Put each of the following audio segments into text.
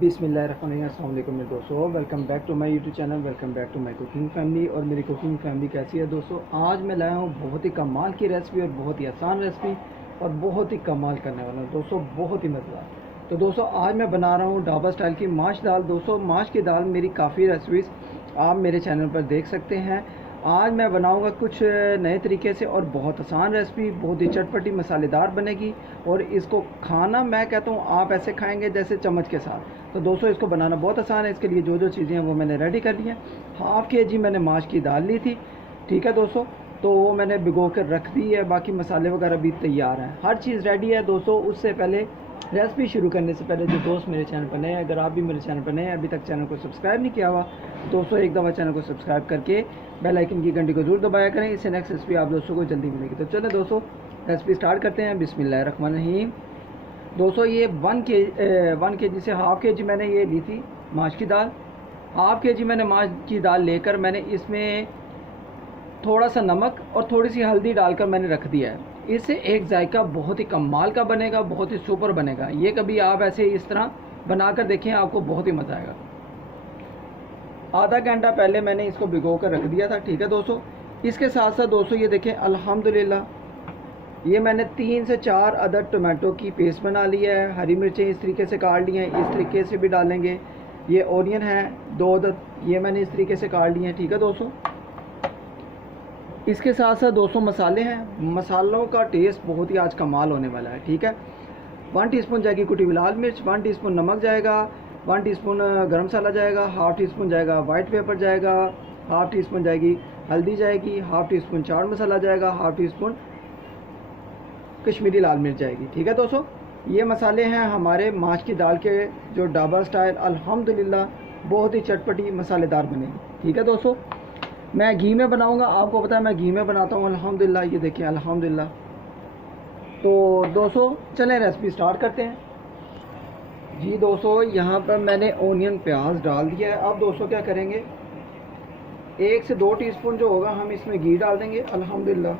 बिस्मिल्लाहिर्रहमानिर्रहीम। अस्सलाम वालेकुम मेरे दोस्तों, welcome back to my YouTube channel, welcome back to my cooking family. और मेरी कुकिंग फैमिली कैसी है दोस्तों? आज मैं लाया हूँ बहुत ही कमाल की रेसिपी और बहुत ही आसान रेसिपी और बहुत ही कमाल करने वाला हूँ दोस्तों, बहुत ही मज़ेदार। तो दोस्तों आज मैं बना रहा हूँ ढाबा स्टाइल की माश दाल। दोस्तों माश की दाल मेरी काफ़ी रेसिपीज़ आप मेरे चैनल पर देख सकते हैं। आज मैं बनाऊंगा कुछ नए तरीके से और बहुत आसान रेसिपी, बहुत ही चटपटी मसालेदार बनेगी। और इसको खाना मैं कहता हूँ आप ऐसे खाएंगे जैसे चम्मच के साथ। तो दोस्तों इसको बनाना बहुत आसान है। इसके लिए जो जो चीज़ें हैं वो मैंने रेडी कर ली हैं। हाफ़ के जी मैंने माश की दाल ली थी, ठीक है दोस्तों। तो वो मैंने भिगो कर रख दी है, बाकी मसाले वगैरह भी तैयार हैं, हर चीज़ रेडी है दोस्तों। उससे पहले रेसिपी शुरू करने से पहले जो दोस्त मेरे चैनल पर नए हैं, अगर आप भी मेरे चैनल पर नए हैं, अभी तक चैनल को सब्सक्राइब नहीं किया हुआ, दोस्तों एक दफ़ा चैनल को सब्सक्राइब करके बेल आइकन की घंटी को जरूर दबाया करें। इससे नेक्स्ट रेसिपी आप दोस्तों को जल्दी मिलेगी। तो चलो दोस्तों रेसिपी स्टार्ट करते हैं। बिस्मिल्लाहिर्रहमानिर्रहीम। दोस्तों ये 1 kg से हाफ़ के जी मैंने ये ली थी माश की दाल। हाफ़ के जी मैंने माश की दाल लेकर मैंने इसमें थोड़ा सा नमक और थोड़ी सी हल्दी डालकर मैंने रख दिया है। इससे एक जायका बहुत ही कमाल का बनेगा, बहुत ही सुपर बनेगा। ये कभी आप ऐसे इस तरह बनाकर देखें, आपको बहुत ही मज़ा आएगा। आधा घंटा पहले मैंने इसको भिगो कर रख दिया था, ठीक है दोस्तों। इसके साथ साथ दोस्तों ये देखें अल्हम्दुलिल्लाह ये मैंने 3 से 4 अदद टोमेटो की पेस्ट बना ली है। हरी मिर्चें इस तरीके से काट ली हैं, इस तरीके से भी डालेंगे। ये ओनियन है 2 अदद, ये मैंने इस तरीके से काट लिए हैं, ठीक है दोस्तों। इसके साथ साथ दोस्तों मसाले हैं, मसालों का टेस्ट बहुत ही आज कमाल होने वाला है, ठीक है। 1 टीस्पून जाएगी कुटी हुई लाल मिर्च, 1 टीस्पून नमक जाएगा, 1 टीस्पून गरम मसाला जाएगा, हाफ़ टीस्पून जाएगा वाइट पेपर जाएगा, हाफ़ टीस्पून जाएगी हल्दी जाएगी, हाफ़ टीस्पून चाट मसाला जाएगा, हाफ़ टीस्पून कश्मीरी लाल मिर्च जाएगी, ठीक है दोस्तों। ये मसाले हैं हमारे माश की दाल के, जो ढाबा स्टाइल अल्हम्दुलिल्लाह बहुत ही चटपटी मसालेदार बनेगी, ठीक है दोस्तों। मैं घी में बनाऊंगा, आपको पता है मैं घी में बनाता हूँ अल्हम्दुलिल्लाह। ये देखिए अल्हम्दुलिल्लाह। तो दोस्तों चलें रेसिपी स्टार्ट करते हैं। जी दोस्तों यहाँ पर मैंने ओनियन प्याज डाल दिया है। अब दोस्तों क्या करेंगे, 1 से 2 टीस्पून जो होगा हम इसमें घी डाल देंगे अल्हम्दुलिल्लाह।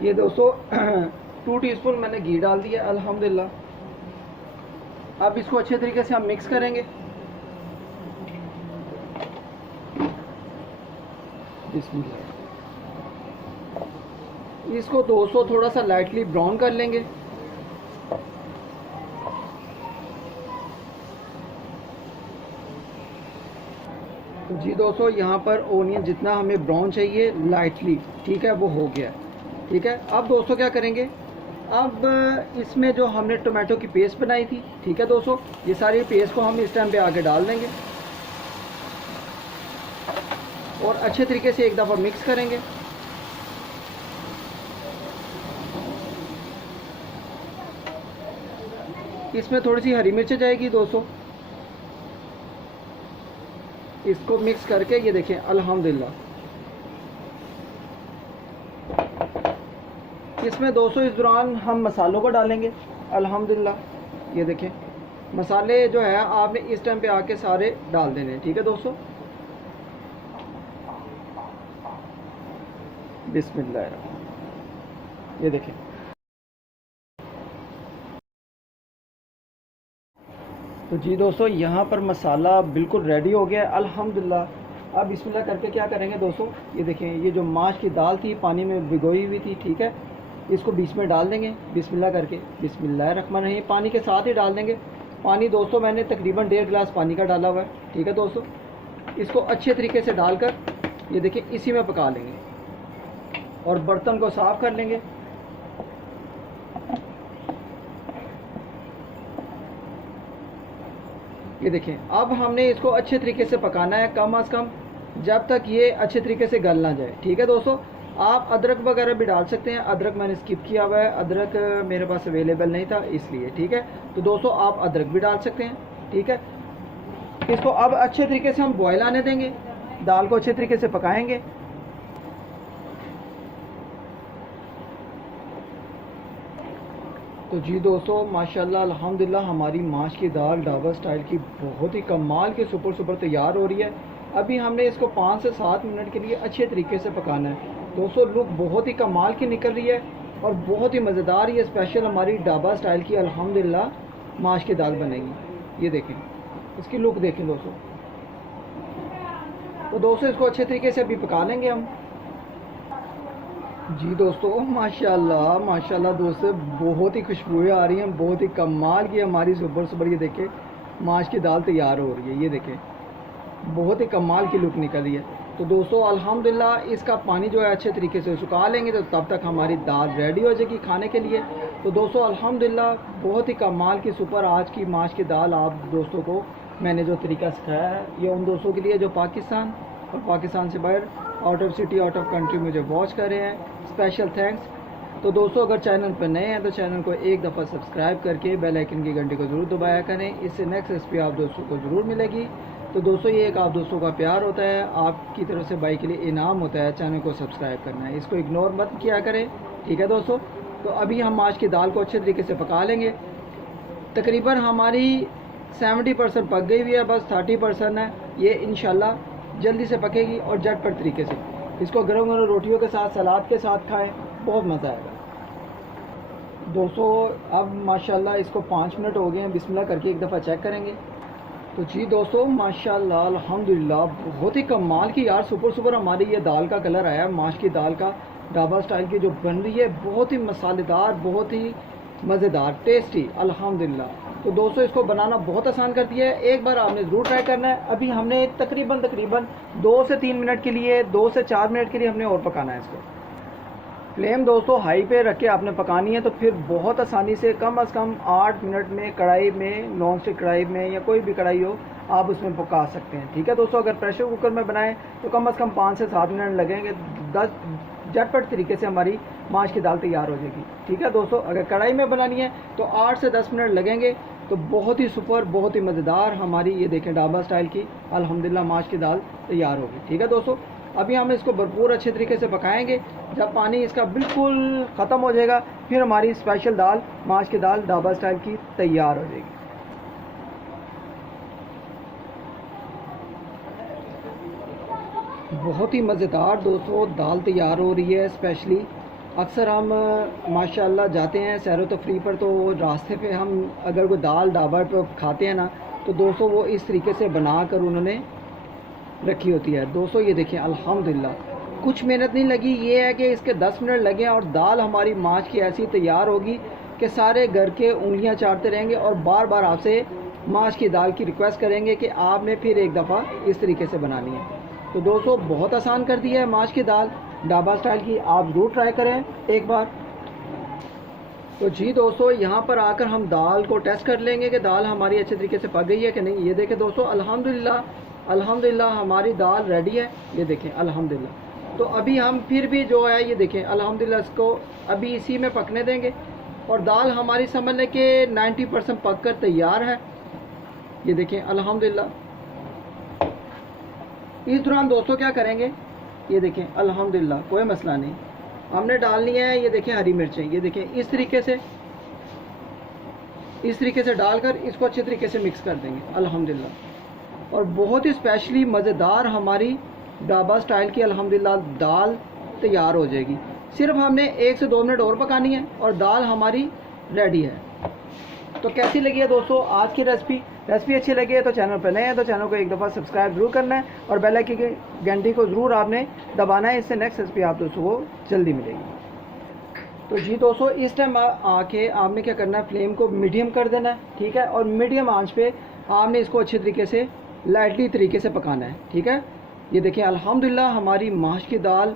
ये दोस्तों 2 टीस्पून मैंने घी डाल दिया अल्हम्दुलिल्लाह। अब इसको अच्छे तरीके से हम मिक्स करेंगे। बिस्मिल्लाह। इसको दोस्तों थोड़ा सा लाइटली ब्राउन कर लेंगे। तो जी दोस्तों यहाँ पर ओनियन जितना हमें ब्राउन चाहिए लाइटली, ठीक है, वो हो गया, ठीक है। अब दोस्तों क्या करेंगे, अब इसमें जो हमने टोमेटो की पेस्ट बनाई थी, ठीक है दोस्तों, ये सारी पेस्ट को हम इस टाइम पे आके डाल देंगे और अच्छे तरीके से एक दफ़ा मिक्स करेंगे। इसमें थोड़ी सी हरी मिर्च जाएगी दोस्तों। इसको मिक्स करके ये देखें अल्हम्दुलिल्लाह। इसमें दोस्तों इस दौरान हम मसालों को डालेंगे अल्हम्दुलिल्लाह। ये देखें मसाले जो है आपने इस टाइम पे आके सारे डाल देने, ठीक है दोस्तों। बिस्मिल्लाह। ये देखें तो जी दोस्तों यहाँ पर मसाला बिल्कुल रेडी हो गया है अल्हम्दुलिल्लाह। अब बिस्मिल्लाह करके क्या करेंगे दोस्तों, ये देखें ये जो माश की दाल थी पानी में भिगोई हुई थी, ठीक है, इसको बीच में डाल देंगे बिस्मिल्लाह करके। बिस्मिल्लाहिर्रहमानिर्रहीम। पानी के साथ ही डाल देंगे। पानी दोस्तों मैंने तकरीबन 1.5 गिलास पानी का डाला हुआ है, ठीक है दोस्तों। इसको अच्छे तरीके से डालकर ये देखिए इसी में पका लेंगे और बर्तन को साफ़ कर लेंगे। ये देखें अब हमने इसको अच्छे तरीके से पकाना है, कम अज़ कम जब तक ये अच्छे तरीके से गल ना जाए, ठीक है दोस्तों। आप अदरक वगैरह भी डाल सकते हैं, अदरक मैंने स्किप किया हुआ है, अदरक मेरे पास अवेलेबल नहीं था इसलिए, ठीक है। तो दोस्तों आप अदरक भी डाल सकते हैं, ठीक है। इसको अब अच्छे तरीके से हम बॉयल आने देंगे, दाल को अच्छे तरीके से पकाएंगे। तो जी दोस्तों माशाल्लाह अल्हम्दुलिल्लाह हमारी माश की दाल ढाबा स्टाइल की बहुत ही कमाल के सुपर तैयार हो रही है। अभी हमने इसको 5 से 7 मिनट के लिए अच्छे तरीके से पकाना है। दोस्तों लुक बहुत ही कमाल की निकल रही है और बहुत ही मज़ेदार ये स्पेशल हमारी ढाबा स्टाइल की अल्हम्दुलिल्लाह माश की दाल बनेगी। ये देखें, इसकी लुक देखें दोस्तों। तो दोस्तों इसको अच्छे तरीके से अभी पका लेंगे हम। जी दोस्तों माशाल्लाह माशाल्लाह दोस्तों, बहुत ही खुशबुएं आ रही हैं, बहुत ही कमाल की हमारी सुपर सुपर। ये देखें माश की दाल तैयार हो रही है। ये देखें बहुत ही कमाल की लुक निकल रही है। तो दोस्तों अल्हम्दुलिल्लाह इसका पानी जो है अच्छे तरीके से सुखा लेंगे तो तब तक हमारी दाल रेडी हो जाएगी खाने के लिए। तो दोस्तों अल्हम्दुलिल्लाह बहुत ही कमाल की सुपर आज की माश की दाल आप दोस्तों को मैंने जो तरीका सिखाया है ये उन दोस्तों के लिए जो पाकिस्तान और पाकिस्तान से बाहर out of city out of country मुझे वॉच कर रहे हैं। Special thanks. तो दोस्तों अगर चैनल पर नए हैं तो चैनल को एक दफ़ा सब्सक्राइब करके बेल आइकन की घंटी को ज़रूर दबाया करें, इससे नेक्स्ट रेसिपी आप दोस्तों को ज़रूर मिलेगी। तो दोस्तों ये एक आप दोस्तों का प्यार होता है, आपकी तरफ से भाई के लिए इनाम होता है चैनल को सब्सक्राइब करना है, इसको इग्नोर मत किया करें, ठीक है दोस्तों। तो अभी हम आज की दाल को अच्छे तरीके से पका लेंगे। तकरीबन हमारी 70% पक गई हुई है, बस 30% है। ये इंशाल्लाह जल्दी से पकेगी और झटपट तरीके से। इसको गर्म गर्म रोटियों के साथ सलाद के साथ खाएं, बहुत मज़ा आएगा दोस्तों। अब माशाल्लाह इसको 5 मिनट हो गए हैं, बिस्मिल्लाह करके एक दफ़ा चेक करेंगे। तो जी दोस्तों माशाल्लाह अल्हम्दुलिल्लाह बहुत ही कमाल की यार सुपर सुपर हमारी ये दाल का कलर आया है। माश की दाल का ढाबा स्टाइल की जो बन रही है बहुत ही मसालेदार, बहुत ही मज़ेदार, टेस्टी अल्हम्दुलिल्लाह। तो दोस्तों इसको बनाना बहुत आसान कर दिया है, एक बार आपने ज़रूर ट्राई करना है। अभी हमने तकरीबन 2 से 3 मिनट के लिए, 2 से 4 मिनट के लिए हमने और पकाना है इसको। फ्लेम दोस्तों हाई पे रख के आपने पकानी है, तो फिर बहुत आसानी से कम 8 मिनट में कढ़ाई में, नॉन स्टिक कढ़ाई में या कोई भी कढ़ाई हो आप उसमें पका सकते हैं, ठीक है दोस्तों। अगर प्रेशर कुकर में बनाएं तो कम से कम 5 से 7 मिनट लगेंगे, 10 झटपट तरीके से हमारी माश की दाल तैयार हो जाएगी, ठीक है दोस्तों। अगर कढ़ाई में बनानी है तो 8 से 10 मिनट लगेंगे। तो बहुत ही सुपर, बहुत ही मज़ेदार हमारी ये देखें ढाबा स्टाइल की अल्हम्दुलिल्लाह माश की दाल तैयार होगी, ठीक है दोस्तों। अभी हम इसको भरपूर अच्छे तरीके से पकाएंगे। जब पानी इसका बिल्कुल ख़त्म हो जाएगा फिर हमारी स्पेशल दाल माश की दाल ढाबा स्टाइल की तैयार हो जाएगी। बहुत ही मज़ेदार दोस्तों दाल तैयार हो रही है। स्पेशली अक्सर हम माशाल्लाह जाते हैं सैर व तफरीह पर, तो रास्ते पे हम अगर कोई दाल ढाबा पर खाते हैं ना तो दोस्तों वो इस तरीके से बना कर उन्होंने रखी होती है। दोस्तों ये देखिए अल्हम्दुलिल्लाह कुछ मेहनत नहीं लगी, ये है कि इसके 10 मिनट लगे और दाल हमारी माश की ऐसी तैयार होगी कि सारे घर के उंगलियां चाटते रहेंगे और बार बार आपसे माश की दाल की रिक्वेस्ट करेंगे कि आपने फिर एक दफ़ा इस तरीके से बनानी है। तो दोस्तों बहुत आसान कर दी है माश की दाल ढाबा स्टाइल की, आप ज़रूर ट्राई करें एक बार। तो जी दोस्तों यहाँ पर आकर हम दाल को टेस्ट कर लेंगे कि दाल हमारी अच्छे तरीके से पक गई है कि नहीं। ये देखें दोस्तों अल्हम्दुलिल्लाह हमारी दाल रेडी है, ये देखें अल्हम्दुलिल्लाह। तो अभी हम फिर भी जो है ये देखें अल्हम्दुलिल्लाह इसको अभी इसी में पकने देंगे और दाल हमारी समझ लें कि 90% पक कर तैयार है। ये देखें अल्हम्दुलिल्लाह। इस दौरान दोस्तों क्या करेंगे, ये देखें अल्हम्दुलिल्लाह कोई मसला नहीं, हमने डालनी है ये देखें हरी मिर्चें, ये देखें इस तरीके से डालकर इसको अच्छे तरीके से मिक्स कर देंगे अल्हम्दुलिल्लाह। और बहुत ही स्पेशली मज़ेदार हमारी ढाबा स्टाइल की अल्हम्दुलिल्लाह दाल तैयार हो जाएगी। सिर्फ हमने 1 से 2 मिनट और पकानी है और दाल हमारी रेडी है। तो कैसी लगी है दोस्तों आज की रेसिपी अच्छी लगी है तो चैनल पर नए हैं तो चैनल को एक दफ़ा सब्सक्राइब जरूर करना है और बेल आइकन की घंटी को ज़रूर आपने दबाना है, इससे नेक्स्ट रेसिपी आप दोस्तों को जल्दी मिलेगी। तो जी दोस्तों इस टाइम आके आपने क्या करना है, फ्लेम को मीडियम कर देना है, ठीक है। और मीडियम आंच पे आपने इसको अच्छे तरीके से लाइटली तरीके से पकाना है, ठीक है। ये देखें अल्हम्दुलिल्लाह हमारी माश की दाल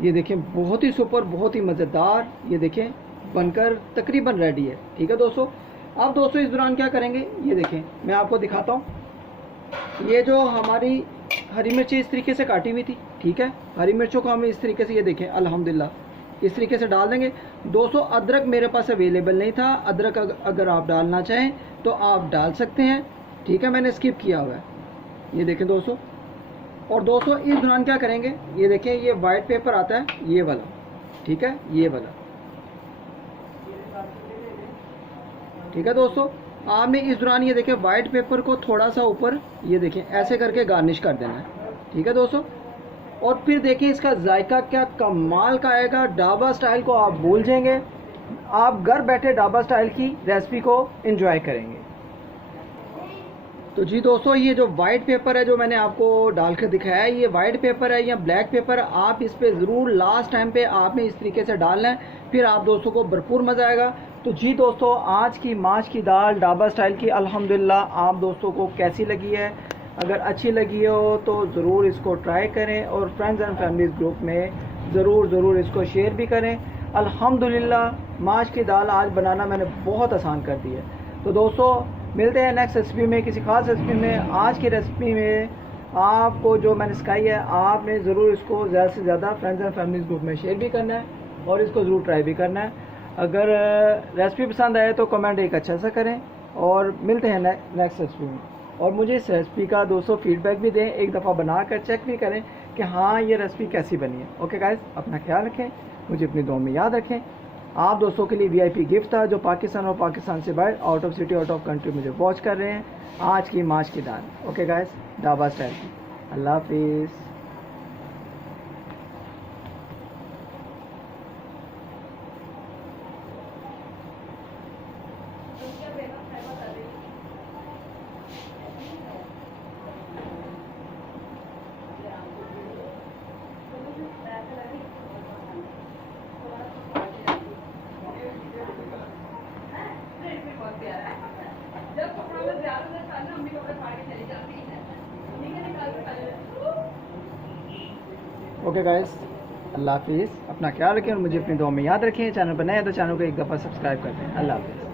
ये देखें बहुत ही सुपर, बहुत ही मज़ेदार, ये देखें बनकर तकरीबन रेडी है, ठीक है दोस्तों। अब दोस्तों इस दौरान क्या करेंगे, ये देखें मैं आपको दिखाता हूँ। ये जो हमारी हरी मिर्ची इस तरीके से काटी हुई थी, ठीक है, हरी मिर्चों को हम इस तरीके से ये देखें अल्हम्दुलिल्लाह इस तरीके से डाल देंगे। दोस्तों अदरक मेरे पास अवेलेबल नहीं था, अदरक अगर आप डालना चाहें तो आप डाल सकते हैं, ठीक है, मैंने स्किप किया हुआ है, ये देखें दोस्तों। और दोस्तों इस दौरान क्या करेंगे, ये देखें ये वाइट पेपर आता है ये वाला, ठीक है, ये वाला, ठीक है दोस्तों। आपने इस दौरान ये देखें वाइट पेपर को थोड़ा सा ऊपर ये देखें ऐसे करके गार्निश कर देना है, ठीक है दोस्तों। और फिर देखें इसका जायका क्या कमाल का आएगा। ढाबा स्टाइल को आप भूल जाएंगे, आप घर बैठे ढाबा स्टाइल की रेसिपी को एंजॉय करेंगे। तो जी दोस्तों, ये जो वाइट पेपर है जो मैंने आपको डाल कर दिखाया है, ये वाइट पेपर है या ब्लैक पेपर, आप इस पे ज़रूर लास्ट टाइम पे आपने इस तरीके से डालना है, फिर आप दोस्तों को भरपूर मज़ा आएगा। तो जी दोस्तों, आज की माश की दाल ढाबा स्टाइल की अल्हम्दुलिल्लाह आप दोस्तों को कैसी लगी है? अगर अच्छी लगी हो तो ज़रूर इसको ट्राई करें और फ्रेंड्स एंड फैमिलीज़ ग्रुप में ज़रूर इसको शेयर भी करें। अल्हम्दुलिल्लाह माश की दाल आज बनाना मैंने बहुत आसान कर दी है। तो दोस्तों, मिलते हैं नेक्स्ट रेसिपी में, किसी खास रेसिपी में। आज की रेसिपी में आपको जो मैंने सिखाई है, आपने ज़रूर इसको ज़्यादा से ज़्यादा फ्रेंड्स एंड फैमिलीज़ ग्रुप में शेयर भी करना है और इसको ज़रूर ट्राई भी करना है। अगर रेसिपी पसंद आए तो कमेंट एक अच्छा सा करें और मिलते हैं नेक्स्ट रेसिपी में। और मुझे इस रेसिपी का दोस्तों फीडबैक भी दें, एक दफ़ा बना कर चेक भी करें कि हाँ ये रेसिपी कैसी बनी है। ओके गाइस, अपना ख्याल रखें, मुझे अपनी दुआ में याद रखें। आप दोस्तों के लिए वीआईपी गिफ्ट था जो पाकिस्तान और पाकिस्तान से बाहर, out of city, out of country मुझे वॉच कर रहे हैं। आज की माश की दाल, ओके गाइस, ढाबा स्टाइल की। अल्लाह हाफिज़। ओके गाइस, अल्लाह हाफिज़। अपना ख्याल रखें और मुझे अपनी दुआ में याद रखें। चैनल पर नए हैं तो चैनल को एक दफ़ा सब्सक्राइब कर दें। अल्लाह हाफिज़।